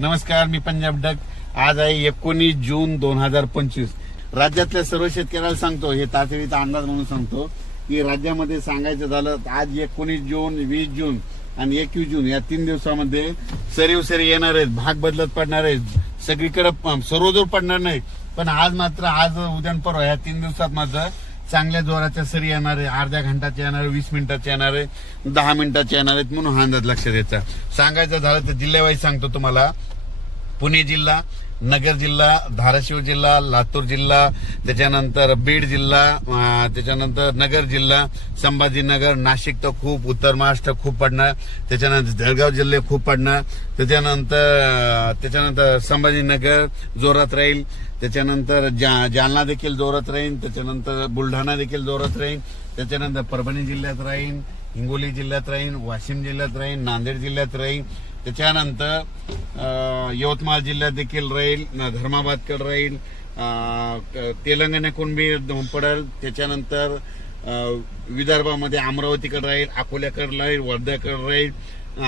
नमस्कार, मी पंजाब डक. आज आहे 19 जून 2025. राज्यातल्या सर्व शेतकऱ्याला सांगतो, हे तातडीचा अंदाज म्हणून सांगतो की राज्यामध्ये सांगायचं झालं तर आज 19 जून, 20 जून आणि 21 जून या 3 दिवसामध्ये सरी येणार आहेत. भाग बदलत पडणार आहेत. सगळीकडे सर्वदूर पडणार नाही, पण आज मात्र आज उद्या परवा या 3 दिवसात मात्र चांगल्या जोराच्या सरी येणार आहे. अर्ध्या घंटाच्या येणार आहे, 20 मिनिटाच्या येणार आहे, 10 मिनिटाच्या येणार आहेत. म्हणून हा अंदाज लक्षात द्यायचा. सांगायचं झालं तर जिल्ह्यावाईज सांगतो तुम्हाला. पुणे जिल्हा, नगर जिल्हा, धाराशिव जिल्हा, लातूर जिल्हा, त्याच्यानंतर बीड जिल्हा, त्याच्यानंतर नगर जिल्हा, संभाजीनगर, नाशिक तर खूप, उत्तर महाराष्ट्र खूप पडणार, त्याच्यानंतर जळगाव जिल्हे खूप पडणार, त्याच्यानंतर संभाजीनगर जोरात राहील, त्याच्यानंतर जालना देखील जोरात राहील, त्याच्यानंतर बुलढाणा देखील जोरात राहील, त्याच्यानंतर परभणी जिल्ह्यात राहील, हिंगोली जिल्ह्यात राहील, वाशिम जिल्ह्यात राहील, नांदेड जिल्ह्यात राहील, त्याच्यानंतर यवतमाळ जिल्ह्यात देखील राहील, धर्माबादकडे राहील, तेलंगणाकडून बी पडेल, त्याच्यानंतर विदर्भामध्ये अमरावतीकडे राहील, अकोल्याकडे राहील, वर्ध्याकडे राहील,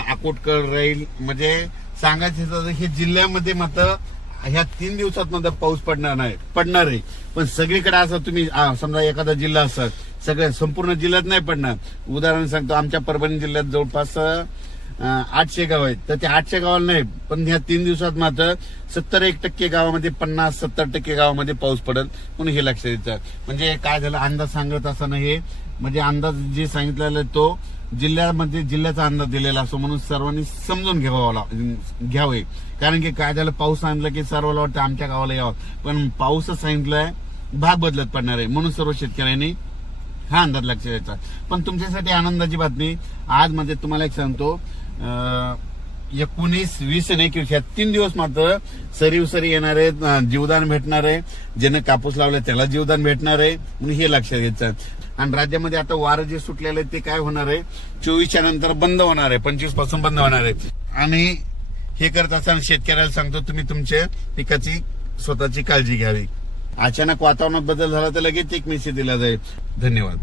अकोटकडे राहील. म्हणजे सांगायचं हे जिल्ह्यामध्ये मात्र ह्या 3 दिवसात मध्ये पाऊस पडणार आहे. पण सगळीकडे असं तुम्ही समजा एखादा जिल्हा असं सगळ्या संपूर्ण जिल्ह्यात नाही पडणार. उदाहरण सांगतो, आमच्या परभणी जिल्ह्यात जवळपास 800 गाव आहेत, तर ते 800 गावाला नाही, पण ह्या 3 दिवसात मात्र 70% गावामध्ये, 50-70% गावामध्ये पाऊस पडेल. म्हणून हे लक्षात द्यायचं. म्हणजे काय झालं, अंदाज सांगत असताना हे म्हणजे अंदाज जे सांगितलेला तो जिल्ह्यामध्ये जिल्ह्याचा अंदाज दिलेला असतो. म्हणून सर्वांनी समजून घ्यावे. कारण की काय झालं, पाऊस सांगितलं की सर्वांना वाटतं आमच्या गावाला यावं, पण पाऊसच सांगितलंय भाग बदलत पडणार आहे. म्हणून सर्व शेतकऱ्यांनी हा अंदाज लक्षात द्यायचा. पण तुमच्यासाठी आनंदाची बातमी आज म्हणजे तुम्हाला एक सांगतो, 19, 20 आणि 21 या 3 दिवस मात्र सरी येणार आहेत. जीवदान भेटणार आहे. ज्यानं कापूस लावलाय त्याला जीवदान भेटणार आहे. म्हणून हे लक्षात घ्यायचं. आणि राज्यामध्ये आता वारं जे सुटलेलं आहे ते काय होणार आहे, 24च्या नंतर बंद होणार आहे, 25 पासून बंद होणार आहे. आणि हे करत असताना शेतकऱ्याला सांगतो, तुम्ही तुमच्या पिकाची स्वतःची काळजी घ्यावी. अचानक वातावरणात बदल झाला तर लगेच एक मेसेज दिला जाईल. धन्यवाद.